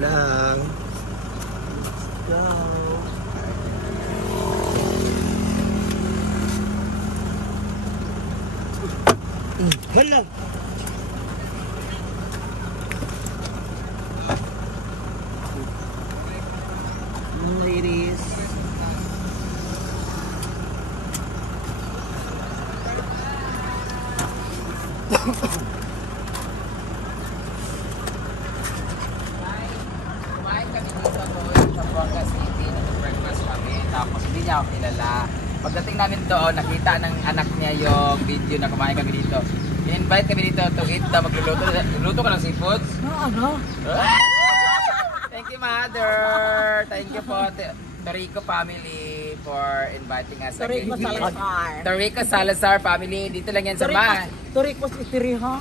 lang. Let's go. Hala! Ladies. Tapos hindi niya ako kilala. Pagdating namin doon, nakita ng anak niya yung video na kumain kami dito. In-invite kami dito to eat na magluluto. Luto ka ng seafoods? Ano? Thank you, Mother! Thank you po, Torico family, for inviting us. Torico Salazar. Torico Salazar family. Dito lang yan sa bahay. Torico Itiriha.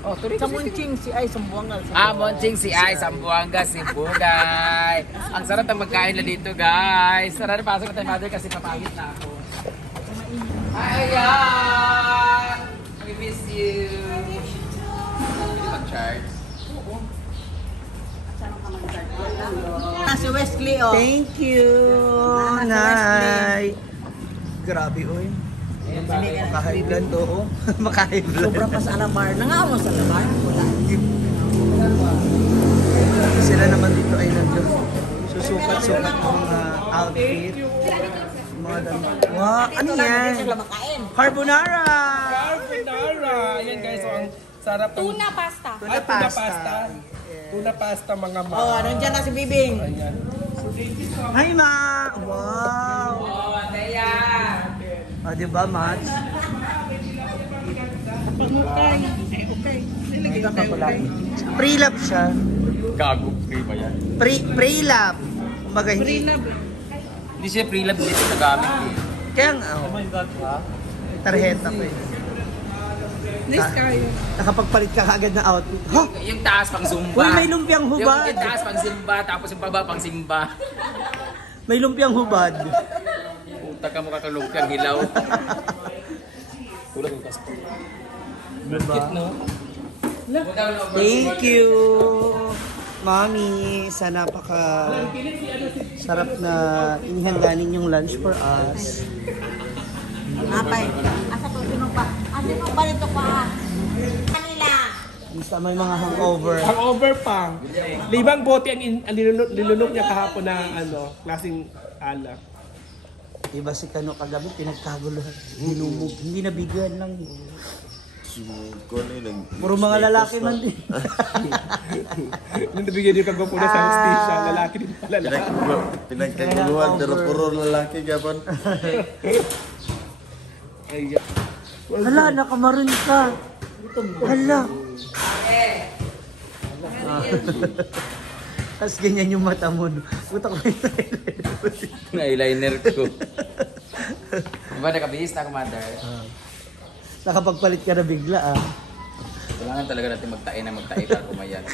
Oh, Torico Sa Monching si Ay Sambuanga. Monching si Ay, Sambuanga, Sibugay. Ang sarap ng magkain na dito, guys. Sarap na pasok na tayo, Mother, kasi papagit na ako. Hi, ayan! We miss you. Hindi mag-charge. Si Wesley, oh. Thank you, Nay. Grabe, oy. Makahiblan to, oh. Makahiblan. Sobrang pa sa Alamar. Nangaon mo sa Alamar? Wala. Sila naman dito ay susukat-sukat ng mga outfit. Mga damit. Wow, ano yan? Carbonara! Carbonara! Ayan guys, so ang sarap. Tuna pasta. Tuna pasta. Tuna pasta mga ma. Oh, nandiyan na si Bibing. Ayan. Hi, Ma! Wow! Oh, Ateya! O, diba, Mats? Pre-lap siya. Gago, free ba yan? Pre-lap. Kumbaga, hindi. Hindi siya pre-lab dito nagamit. Kaya nga, oh. Tarheta ko eh. Nakapagpalit ka agad na outfit. Huh? Yung taas pang zumba. Uy, may lumpiang hubad. Yung taas pang zumba, tapos yung baba pang simba. May lumpiang hubad. Puta ka mo kakalumpiang hilaw. Kulang yung kasko. Diba? No? Thank you, Mommy, sa napaka sarap na inihanda ninyong lunch for us. Apay. Asa to sino pa? Sino pa nito pa? Kanila. Basta may mga hangover. Hangover pa. Libang bote ang nilunok niya kahapon na klaseng alak. Diba si Kano kagabi, pinagkaguluhan. Hinumog. Hindi nabigyan lang. Puro mga lalaki man din. Nung nabigyan yung kagwapo na sa hostisya, lalaki din pala lahat. Pinagkaguluhan pero puro lalaki gapon. Hala, nakamaroon ka. Hala. Tapos ganyan yung mata mo. Buta ko yung eyeliner ko. Diba nakabihis na ako, Mother? nakapagpalit ka na bigla ah. Kailangan talaga natin magtae para kumayan.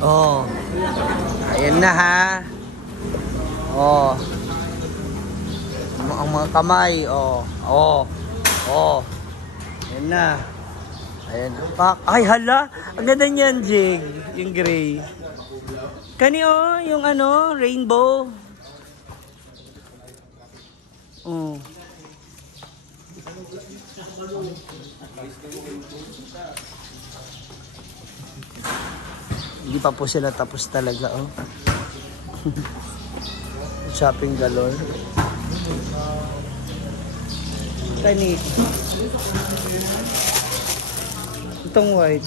Oh. Ayan na ha. Oh. Ang mga kamay. Oh. Oh. Oh. Ayan na. Ayan. Ay hala. Ang ganda niyan, Jig. Yung gray. Kani oh, yung rainbow. Oh. Hindi pa po sila tapos talaga, oh. Shopping galore. Kani. Itong white.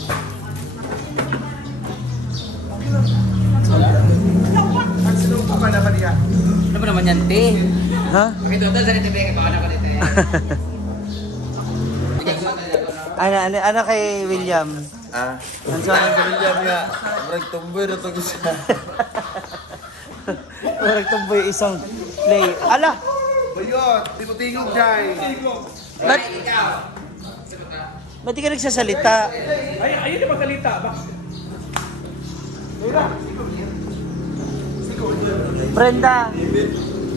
Ano ba naman yan, te? Ha? Ito, sa nito, be, baka na ko dito. Ano kay William? Ang saman ko niya nga, marag tumboy na ito gusto. Marag tumboy isang play. Ala! Bayot, di mo tingog dyan. Ba't di ka nagsasalita? Ayun yung magsalita.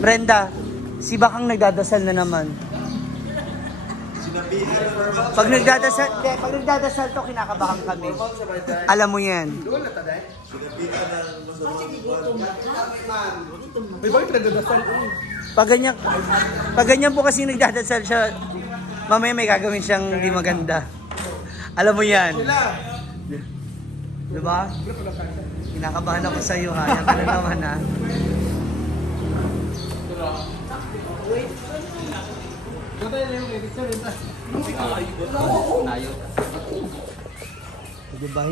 Brenda, si Bakang nagdadasal na naman. Pag nagdadasal to, kinakabahan kami. Alam mo yan. May bakit nagdadasal? Pag ganyan po kasi nagdadasal siya, mamaya may gagawin siyang hindi maganda. Alam mo yan. Diba? Kinakabahan ako sa'yo ha. Yan ka na naman ha. Diba?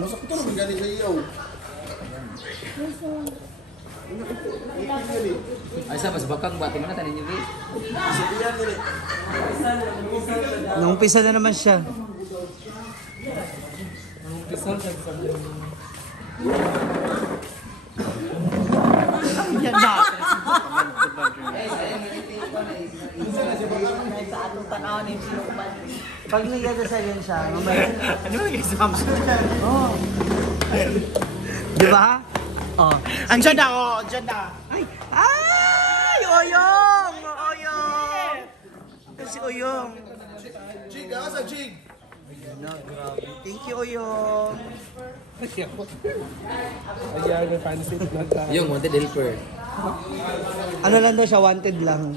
Ay, sa mas bakang buhatin mo na tanin yung Nung umpisa na naman siya. Yan na. Pag nagdadasal yan siya, mamaya. Ano yung exam? Oh. Diba? Oh. Andiyan na ako! Andiyan na! Ay! Ay! Oyong! Oyong! Si Oyong. Jig, asa Jig? Na, grabe. Thank you, Oyong. Ayan, may pansit na tayo. yung wanted helper. Ano lang daw siya, wanted lang.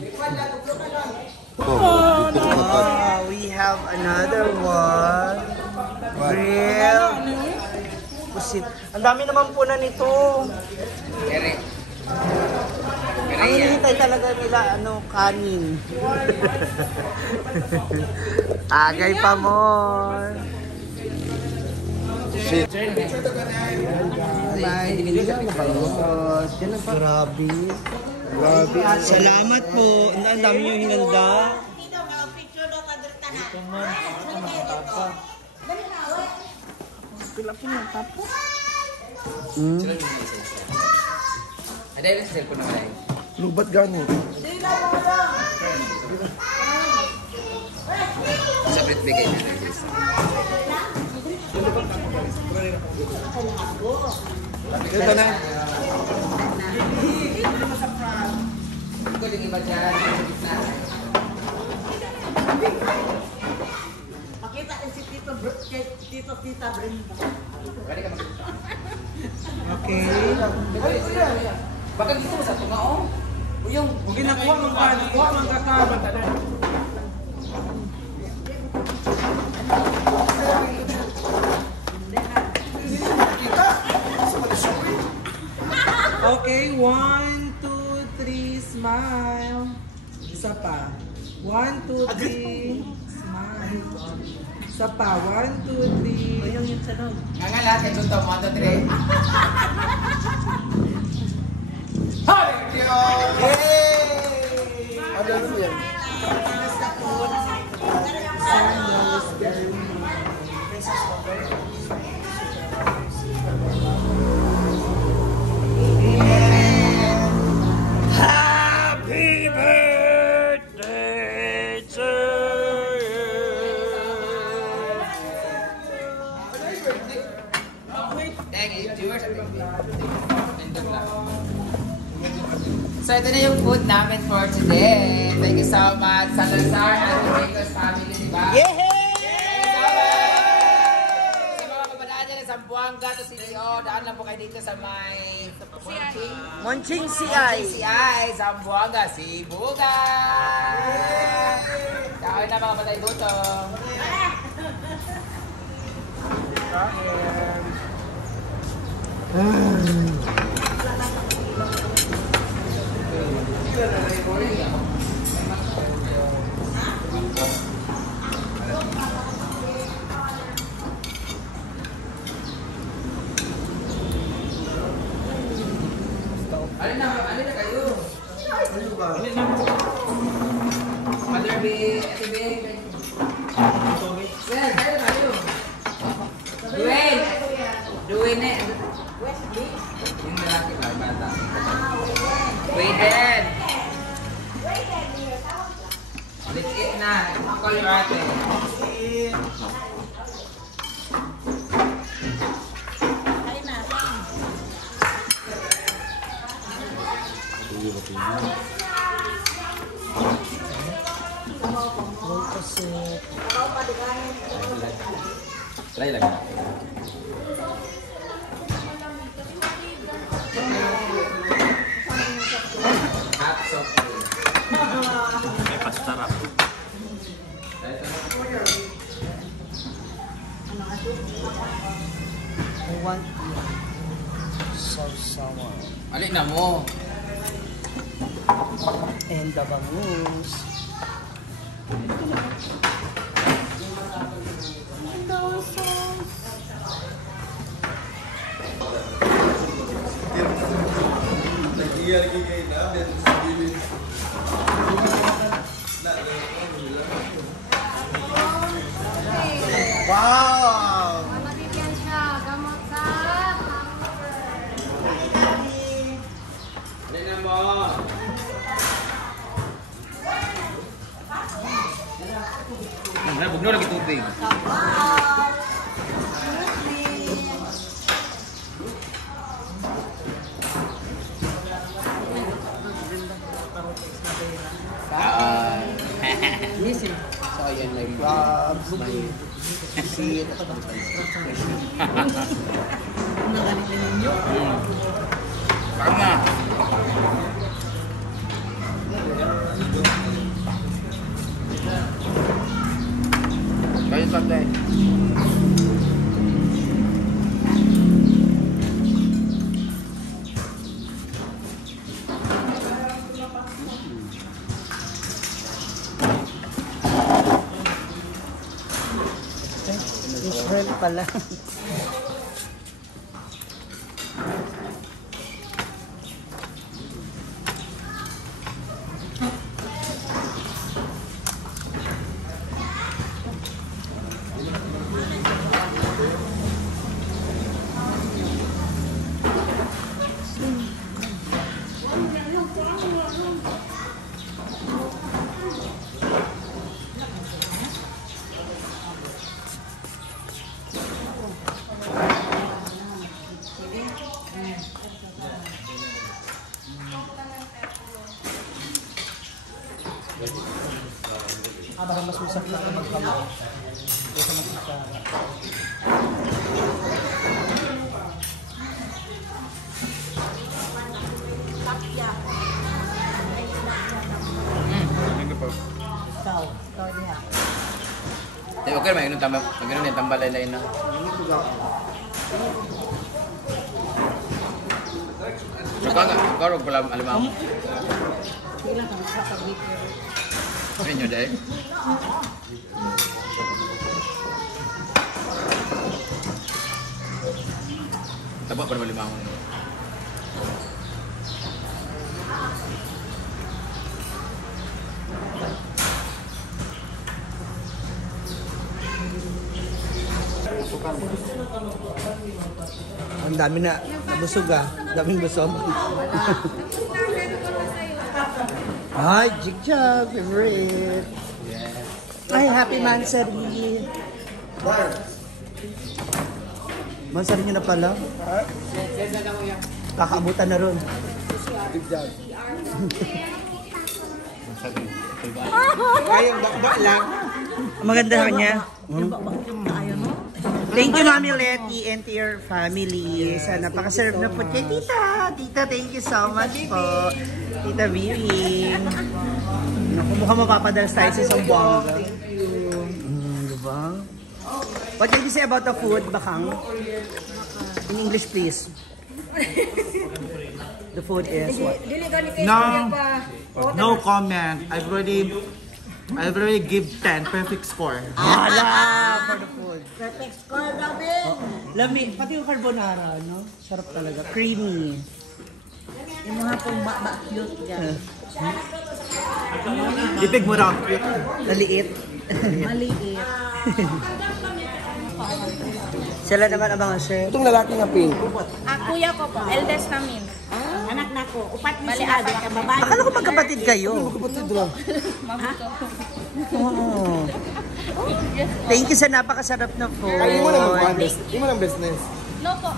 We have another one. Grill. Pusit. Ang dami naman po na nito. Kere. Ang hinihintay talaga nila, kanin. Agay pa mo. Shit. Grabe. Grabe. Salamat po. Ang dami nyo hinanda. Dito, mga picture daw ka dito na. Ada yung sa cellphone naman ay. Lubat gani. Sabrit bigay na. Ito na. Ito yung iba dyan. Pakita ko si Tita Brenda. Okay. Baka dito sa tunga oh. Uyong. Huwag ginakuha mong kanin. Kuha mong kakama. Okay, 1, 2, 3, smile. Isa pa. 1, 2, 3, smile. Isa pa. 1, 2, 3. Yung yung sanog. Nga nga lahat yung gusto mo. 1, 2, 3. Ano yan? Happy birthday to you. Thank you. So ito na yung food namin for today. Thank you so much sa Lazar and the Bakers family, di ba? Sa mga kapadaan dyan sa Zamboanga to Silio, daan lang po kayo dito sa may Monching CI. CI, Zamboanga, Sibugan! Kain na mga patay butong. Alin na kayo? Mother B, Ate B. Yan, kayo na kayo. Dwayne. Dwayne. Try lang. Hot sauce. May pastarap. I want sausawan. Alin na mo. And the bangus. Wow! Mabibigyan siya, gamot sa Alin na mo. Bugno lagi tubig. So, ayan, may crabs, may seed. Tama. Kayo sabay. Israel pala. Parang mas masarap na magkamay. Kesa magkikara. Ikaw diha. Tayo okay may tambal, magano ni tambal lain na. Karo pala alamang. Ilang ka sa pag-video. Inyo dai. Taba pa limang. Ang dami na nabusog ah. Daming busog. Ay, Jigjag, favorite. Ay, happy Mansari. Mansari niyo na pala. Kakaabutan na ron. Jigjag. Kayang bakba lang. Maganda sa kanya. Ayaw mo? Thank you, Mami Letty, and to your family. Sa napaka-serve na po. Tita, thank you so much po. Tita Vivi. Naku, mukhang mapapadalas tayo sa Zamboanga. Thank you. Diba? What can you say about the food, Bakang? In English, please. The food is what? No comment. I've already give 10 perfect score. Hala! For the food. Perfect score, Robin. Lami, pati yung carbonara, no? Sarap talaga. Creamy. Yung mga pong cute dyan. Ipig mo raw. Naliit. Maliit. Sila naman ang mga chef. Itong lalaki nga pink. kuya ko po, eldest namin. Anak na ko. Upat mo sila. Babae. Akala ko magkapatid kayo. Kapatid lang. Mami ko. Oo. Thank you sa napakasarap na food. Kayo mo ng business. No po.